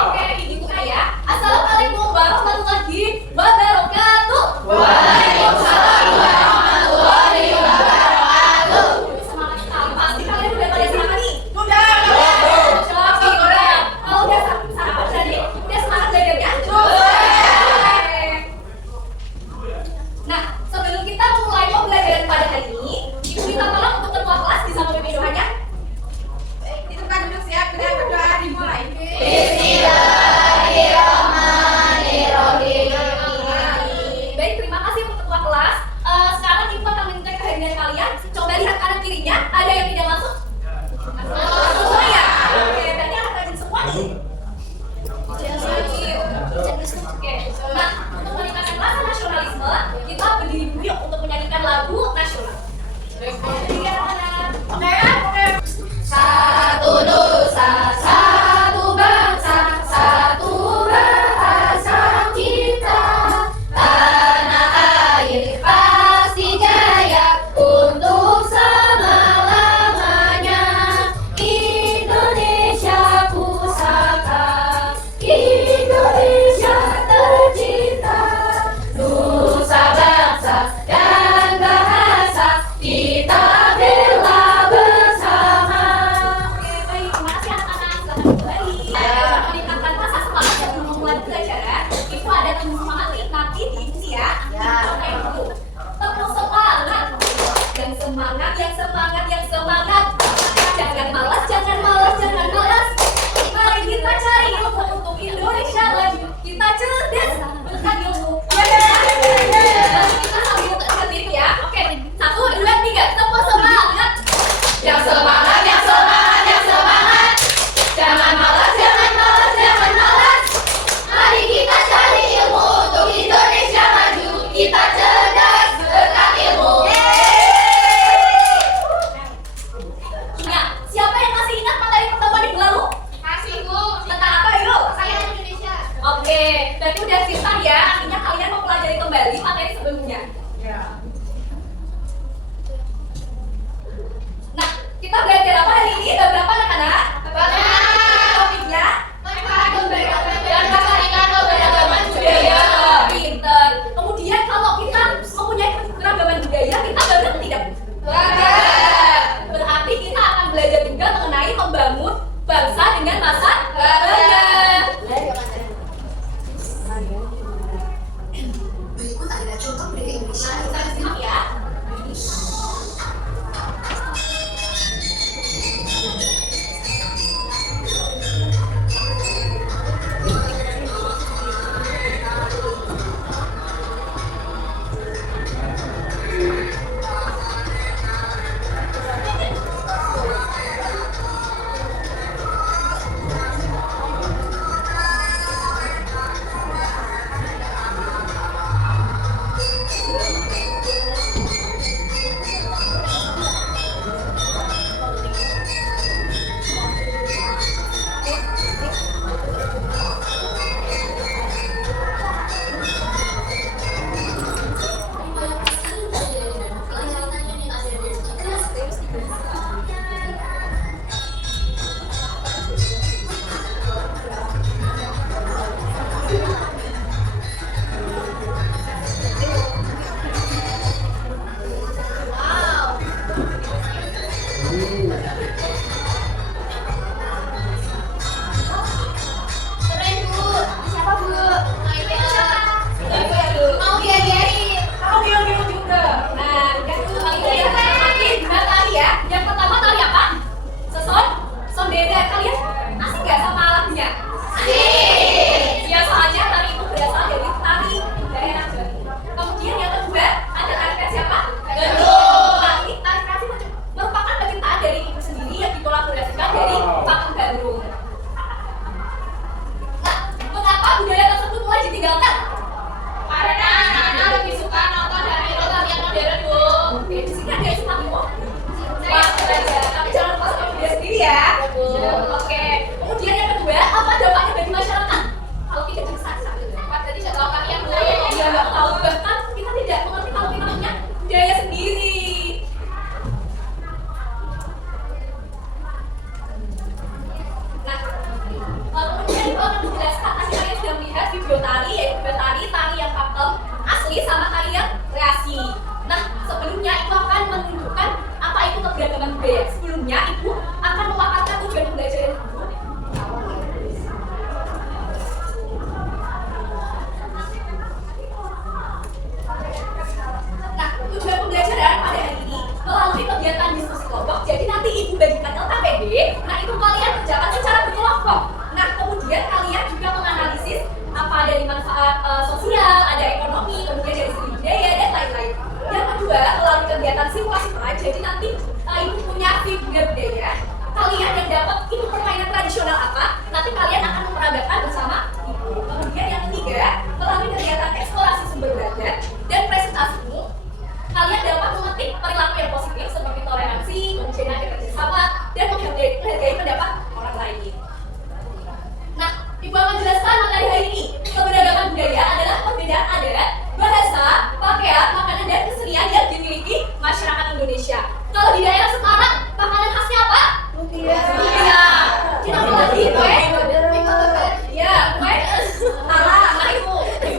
Oke, ini buka ya. Assalamualaikum warahmatullahi wabarakatuh. Waalaikumsalam warahmatullahi wabarakatuh. Semangat sekali. Pasti kalian udah pada sarapan nih? Sudah. Kalau udah sarapan tadi, udah semangat belajarnya? Sudah. Nah, sebelum kita mulai pembelajaran pada hari ini, Ibu minta tolong untuk ketua kelas bisa memimpin doanya. Itu kan duduk siap, kita berdoa dimulai. Baik, terima kasih untuk ketua kelas. Sekarang Ibu akan minta kehadiran kalian. Coba lihat kanan kirinya, ada yang tidak masuk? Masuk semua ya? Oke, berarti anak rajin semua nih. Oke. Nah, untuk meningkatkan rasa nasionalisme, kita berdiri dulu yuk untuk menyanyikan lagu nasional. Berdiri anak-anak. Oke. Satu nusa, satu bangsa, satu bahasa kita. Tanah air pasti jaya untuk selama-lamanya. Indonesia pusaka, Indonesia tercinta. Nusa bangsa dan bahasa kita bela bersama. Oke, baik. Terima kasih anak-anak. Selamat kembali. Meningkatkan rasa semangat dan memulai pelajaran. Itu ada temu semangat nih nanti diisi ya. Oke, dulu. Temu semangat. Yang semangat, yang semangat, yang semangat. Jangan malas, jangan malas, jangan malas. Mari kita cari ilmu untuk Indonesia laju. Kita cerdas berkat ilmu. Kita sambil tertib ya. Oke, 1, 2, 3. Temu semangat. Yang semangat, yang semangat, yang semangat. Jangan malas, jangan malas, jangan malas. Mari kita cari ilmu untuk Indonesia maju. Kita cerdas berkat ilmu. Nah, siapa yang masih ingat materi pertemuan minggu lalu? Kasih, Bu. Tentang apa, Iru? Saya Indonesia. Oke, berarti udah cerita ya. Artinya kalian mau pelajari kembali materi sebelumnya. Ya. Nah, kita belajar apa hari ini? Ada berapa anak-anak? Topiknya dan melestarikan keberagaman budaya. Pinter. Kemudian kalau kita mempunyai keragaman budaya, kita bangga tidak? Bangga. Berarti kita akan belajar juga mengenai membangun bangsa dengan rasa bangga. Berikut adalah contoh budaya Indonesia. Kita simak ya. Keren, Bu. Siapa, Bu? Mau diajarin. Oke juga. Nah, udah dulu kalian lagi dua tali ya. Yang pertama tali apa? Seson, sondera. Kalian asik nggak sama alatnya? Asik. Biasanya tali itu berasal dari tali daerah Jawa. Kemudian yang kedua ada tali siapa? Gendul. Tali kasih merupakan penciptaan dari ibu sendiri yang dikolaborasikan dari pakem gandrung. Nah, mengapa budaya tersebut mulai ditinggalkan? Karena anak-anak lebih suka nonton dan film yang modern, Bu. Oke, di sini ada yang suka Bu. Wah, belajar. Tapi jangan lupa sama budaya sendiri ya. Oke. Kemudian yang kedua, apa dampaknya bagi masyarakat? Kalau kita besar, tadi tidak tahu kalian, Bu. Iya, nggak tahu. Bahkan kita tidak mengerti kalau kita punya budaya sendiri. Nah, kemudian itu akan simulasi pride. Jadi nanti ibu punya figure budaya. Kalian yang dapat itu permainan tradisional apa? Nanti kalian akan memperagakan bersama ibu. Kemudian yang ketiga, melalui kegiatan eksplorasi sumber daya dan presentasimu, kalian dapat memetik perilaku yang positif seperti toleransi, kemudian ada kerjasama, dan menghargai pendapat orang lain. Nah, ibu akan jelaskan materi hari ini. Keberagaman budaya adalah perbedaan adat, bahasa, pakaian, makanan, dan kesenian yang dimiliki masyarakat Indonesia. Kalau di daerah Semarang, makanan khasnya apa? Lumpia. Kita lagi kue. Ya, kue.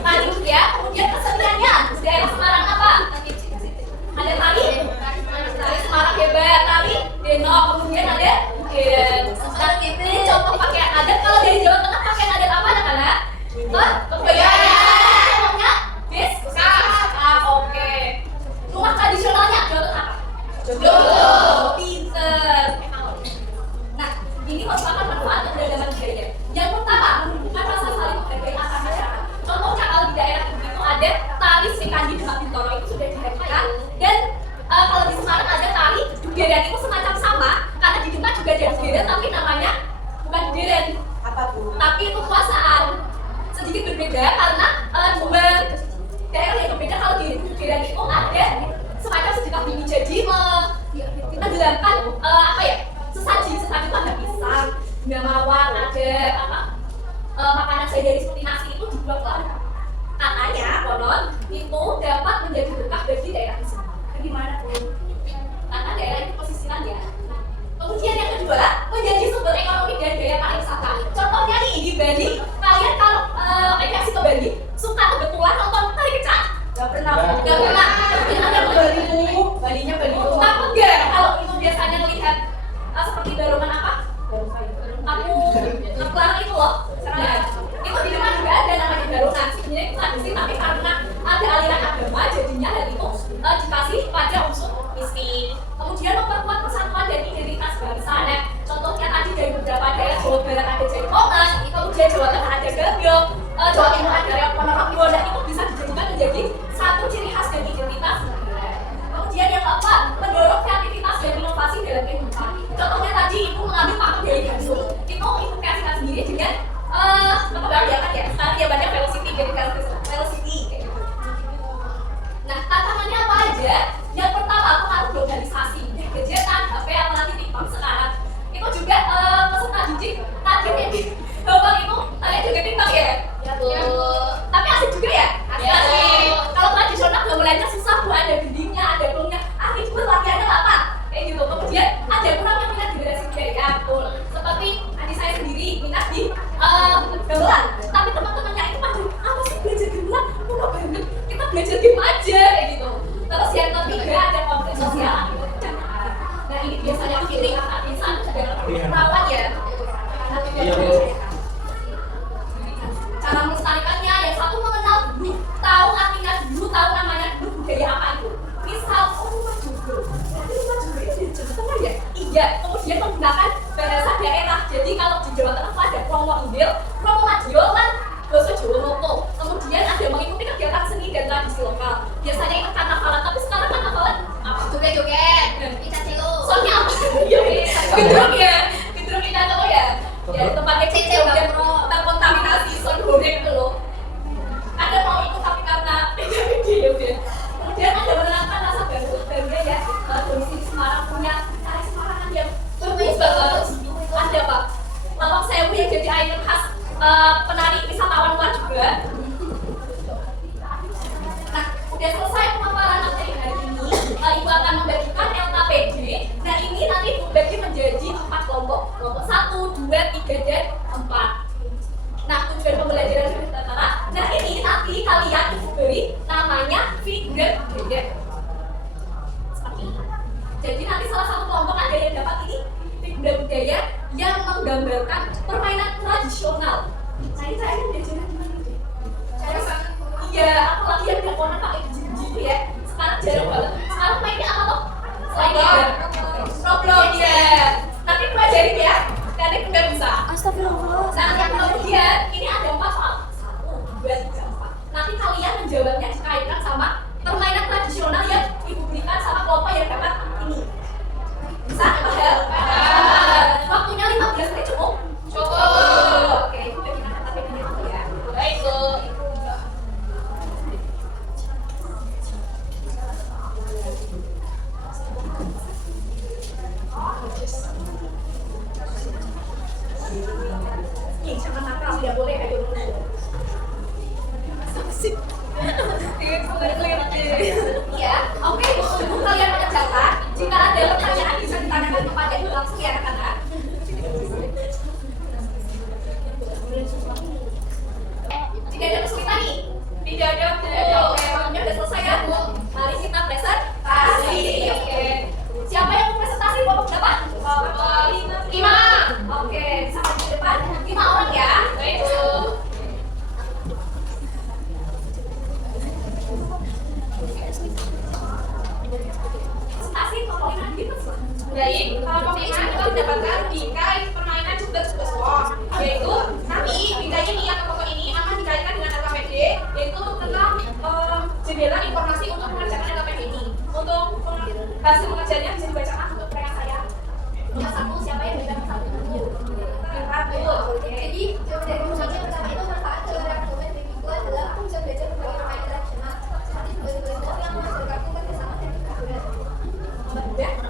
Nah itu ya. Kemudian keseniannya di daerah Semarang apa? Ada tari Semarang hebat, tari denok, kemudian ada ini contoh pakaian adat. Kalau dari Jawa Tengah pakaian adat apa anak-anak? Kebaya. Namanya bis. Oke. Rumah tradisionalnya Jawa Tengah apa? Joglo. Pinter. Nah, ini merupakan manfaat keberagaman budaya. Yang pertama, menumbuhkan rasa saling menghargai antar masyarakat. Contohnya kalau di daerah itu ada tari Sri Kandi Demak Bintoro, itu sudah dihadirkan. Dan kalau di Semarang ada tari Dugeran, itu semacam sama karena di Demak juga ada Dugeran, tapi namanya bukan Dugeran. Apa tuh? Tapi itu kuasaan. Sedikit berbeda karena dua daerah yang berbeda. Kalau di Dugeran itu ada semacam sedekah bumi, jadi menenggelamkan sesaji itu ada pisang, bunga mawar, ada makanan sehari-hari seperti nasi itu dibuat keluarga. Katanya konon itu dapat menjadi berkah bagi daerah tersebut. Gimana tuh? Karena daerah itu pesisiran ya. Kemudian yang kedua, menjadi sumber ekonomi dan daya pariwisata. Contohnya nih di Bali, kalian kalau ekskursi ke Bali suka kebetulan nonton tari kecak? Gak pernah. Ada Balinya Bali. Takut gak kalau itu biasanya melihat seperti barongan apa? Aku ngeplang itu loh. Nah, itu di depan juga ada namanya barongan. Sebenarnya itu tradisi, tapi karena ada aliran agama, jadinya hal itu dikasih pada unsur miskin. Kemudian memperkuat persatuan dan identitas bangsa. Nah, contohnya tadi dari beberapa daerah Jawa Barat ada jaipongan, kemudian Jawa Tengah ada gambyong, Jawa Timur ada reok ponorogo. Nah, itu bisa dijadikan menjadi satu ciri khas dan identitas negara. Kemudian yang keempat, mendorong kreativitas dan inovasi dalam kehidupan. Contohnya tadi ibu mengambil paku dari gandum, itu ibu kreasikan sendiri dengan mengembangkan ya, sekarang dia banyak velocity, jadi velocity kayak gitu. Nah, tantangannya apa aja? Yang pertama, pengaruh globalisasi, gadgetan, HP, apalagi TikTok sekarang. Itu juga peserta didik kaget ya, Bapak itu kalian juga TikTok ya? Ya tuh. Tapi asik juga ya? Asik. Kalau tradisional gamelannya susah, Bu, ada gendingnya, ada pelungnya. Asik juga latihannya apa? Kayak gitu. Kemudian ada kurang yang minat generasi budaya, betul. Seperti adik saya sendiri minat di gamelan. Tapi teman-temannya itu pada apa sih belajar gamelan? Murah banget. Kita belajar game aja kayak gitu. Terus yang ketiga ada konflik sosial. Nah ini biasanya kiri kakak insan juga rawan ya. Cara melestarikannya, yang satu mengenal dulu, tahu artinya dulu, tahu namanya dulu, budaya apa itu. Misal, rumah Joglo. Nanti rumah Joglo itu di Jawa Tengah ya? Iya, kemudian menggunakan bahasa daerah. Jadi kalau di Jawa Tengah ada Promo Inggil, Promo Madiol kan bahasa Jawa Moko. Kemudian ada mengikuti kegiatan seni dan tradisi lokal. Biasanya itu karnavalan, tapi sekarang karnavalan apa? Joget-joget, kita celo. Soalnya apa? Gedruk ya? Gedruk kita tahu ya? Ya tempatnya kecil, terkontaminasi son goreng itu loh. Ada mau ikut tapi karena ya udah. Kemudian ada menerapkan rasa bangga ya. Domisili di Semarang punya tari Semarangan yang bagus banget. Ada Pak. Lawang Sewu yang jadi ikon khas penari wisatawan luar juga. Nah, udah selesai pemaparan materi hari ini. Ibu akan membagikan LKPD. Nah ini nanti dibagi menjadi 4 kelompok. Kelompok 1, 2, 3, dan 4. Nah, tujuan pembelajaran sudah tertera. Nah ini nanti kalian beri namanya figure budaya. Seperti ini. Jadi nanti salah satu kelompok ada yang dapat ini figure budaya yang menggambarkan permainan tradisional. Nah ini saya belajarnya gimana sih? Iya, aku lagi yang teleponan pakai gitu ya. Sekarang jarang banget. Sekarang mainnya apa toh? Selain Roblox ya. Nanti pelajarin ya. Karena itu nggak bisa. Astagfirullah. Nah yang kemudian ini ada 4 soal. 1, 2, 3, 4. Nanti kalian menjawabnya dikaitkan sama permainan tradisional yang ibu berikan sama kelompok yang dapat presentasi kelompok 5 gitu. Baik, kelompok 5 kita mendapatkan bingkai permainan juga sebuah, yaitu nanti bingkai ini yang kelompok ini akan dikaitkan dengan LKPD, yaitu tentang jendela informasi untuk mengerjakan LKPD ini. Untuk hasil pengerjaannya bisa dibacakan untuk rekan saya. Yang satu siapa yang megang satu? Jadi dari rumusnya pertama itu manfaat dalam argumen itu adalah aku bisa belajar berbagai permainan tradisional seperti tugas-tugas yang menghasilkan kerjasama dan kehadiran.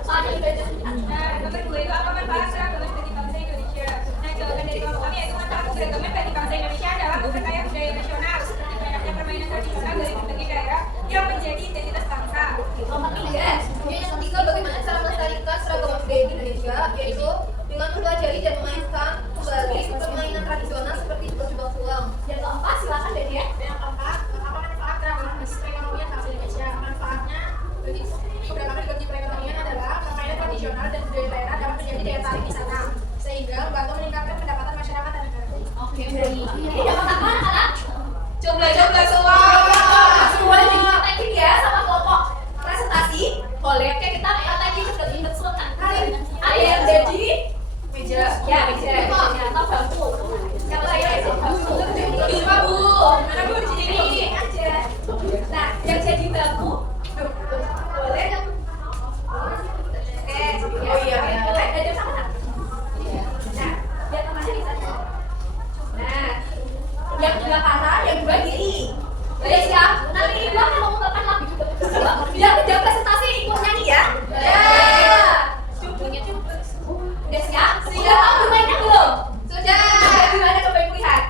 Soalnya dibaca. Nah, nomor 2 itu apa manfaat seragaman bagi bangsa Indonesia? Nah, jawaban dari kelompok kami yaitu manfaat seragaman bagi bangsa Indonesia adalah memperkaya budaya nasional seperti banyaknya permainan tradisional dari berbagai daerah yang menjadi identitas bangsa. Kelompok 3. Yang ketiga, bagaimana cara melestarikan seragam budaya di Indonesia, yaitu dengan mempelajari dan memainkan kembali permainan tradisional seperti berjubah tulang. Yang keempat silakan deh ya. Yang keempat, apa manfaat seragaman bagi perekonomian bangsa Indonesia? Manfaatnya bagi seragaman bagi perekonomian adalah permainan tradisional dan budaya daerah dapat menjadi daya tarik wisata sehingga membantu meningkatkan pendapatan masyarakat dan negara. Oke, baik. Ini dapat apa anak-anak? Coba semua. Boleh dipraktekin ya sama kelompok presentasi. Boleh. Oke, kita praktekin juga ingat semua kan. Ada yang jadi Meja. ya meja atau bangku. Yang lain itu bangku. Bisa Bu. Mana Bu di sini? Ini aja. Nah, yang jadi bangku boleh. Oke. Oh iya. Boleh. Ada sama tak? Nah, biar temannya bisa. Nah, yang sebelah kanan, yang sebelah kiri. Udah siap? Nanti ibu akan mengungkapkan lagu juga. Biar kerja presentasi ikut nyanyi ya. Ya. Udah siap? Sudah tahu bermainnya belum? Sudah. Gimana coba ibu lihat?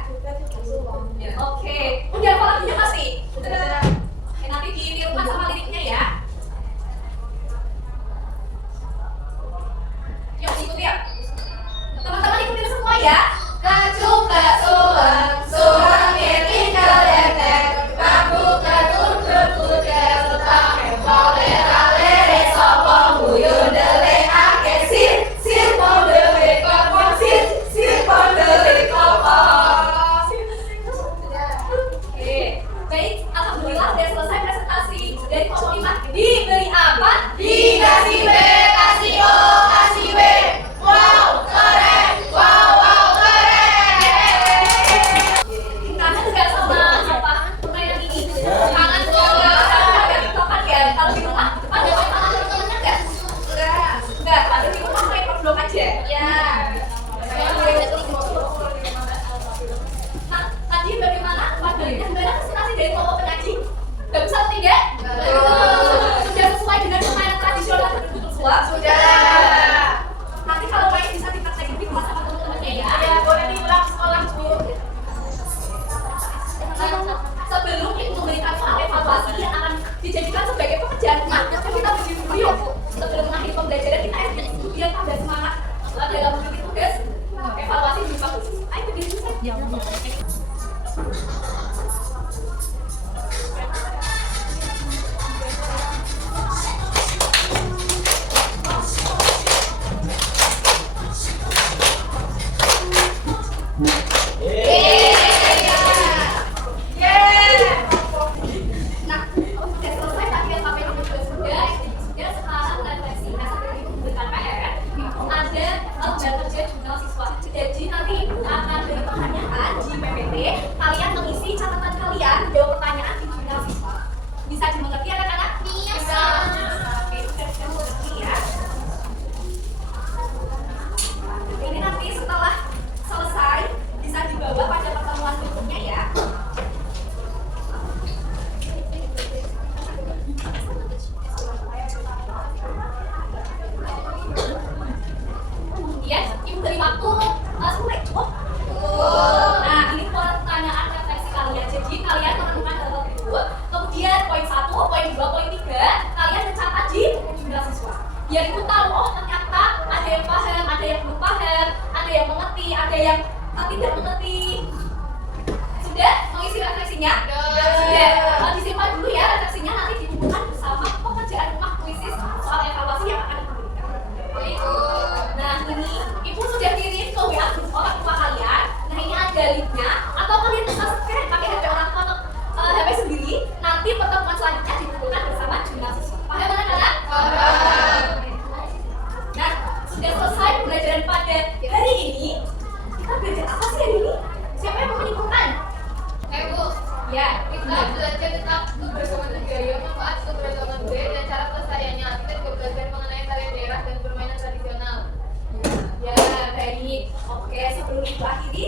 Oke. Udah apa lagunya pasti? Sudah. Oke, nanti ditirukan sama liriknya ya. Yuk ikuti ya. Teman-teman ikutin semua ya. Kacung kasuang, suang miring kalender, bambu katung berpudar, utang empole sopong buyun dele ake sir pondele kopong sir pondele kopong. Oke, baik. Alhamdulillah sudah selesai presentasi dari kelompok 5. Diberi apa? Dikasih B, kasih O, kasih B. Wow, keren. Wow, keren. Kangen nggak sama apa permainan ini? Kangen juga. Topan ya. Kalau di rumah, ada tangan teman-temannya nggak? Nggak. Kalau di rumah main blok aja. Ya. Nah, tadi bagaimana? Bagaimana presentasi dari kelompok penyaji? Bagus atau tidak? Sudah sesuai dengan permainan tradisional betul semua? Sudah. Nanti kalau main bisa dipraktekin di kelas sama teman-temannya ya. Ya, boleh diulang sekolah Bu. Sebelum itu memberikan soal evaluasi yang akan dijadikan sebagai pekerjaan rumah, kita beri dulu yuk. Sebelum mengakhiri pembelajaran kita biar tambah semangat dalam memiliki tugas evaluasi lebih bagus. Ayo berdiri dulu saya. Nah, sudah selesai bagian sampai nomor 2 sudah. Ya, sekarang refleksi. Nah, sebelum itu memberikan PR, ada belajar kerja jurnal siswa. Jadi nanti akan beri pertanyaan di PPT. Kalian mengisi catatan kalian, jawab pertanyaan di jurnal siswa. Bisa dimengerti anak-anak? Bisa. Oke, sudah mengerti ya. Ini nanti setelah selesai bisa dibawa pada pertemuan berikutnya ya. Kemudian ibu beri waktu 10 menit cukup. Nah, ini pertanyaan refleksi kalian. Jadi kalian menemukan hal berikut. Kemudian poin 1, poin 2, poin 3 kalian mencatat di jurnal siswa. Biar ibu tahu, oh ternyata ada yang paham, ada yang belum paham, ada yang mengerti, ada yang tidak mengerti. Sudah mengisi refleksinya? Sudah. Disimpan dulu ya refleksinya, nanti dikumpulkan bersama pekerjaan rumah kuisis soal evaluasi yang akan diberikan. Nah, ini ibu sudah kirim ke WA grup orang tua kalian. Nah, ini ada linknya. Atau kalian bisa scan pakai HP orang tua atau HP sendiri. Nanti pertemuan selanjutnya dikumpulkan bersama jurnal siswa. Paham anak-anak? Oke, sebelum ibu akhiri,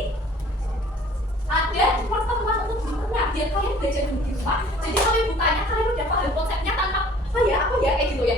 ada pertemuan untuk gimana biar kalian belajar dulu di rumah. Jadi kalau ibu tanya kalian udah paham konsepnya tanpa apa ya kayak gitu ya.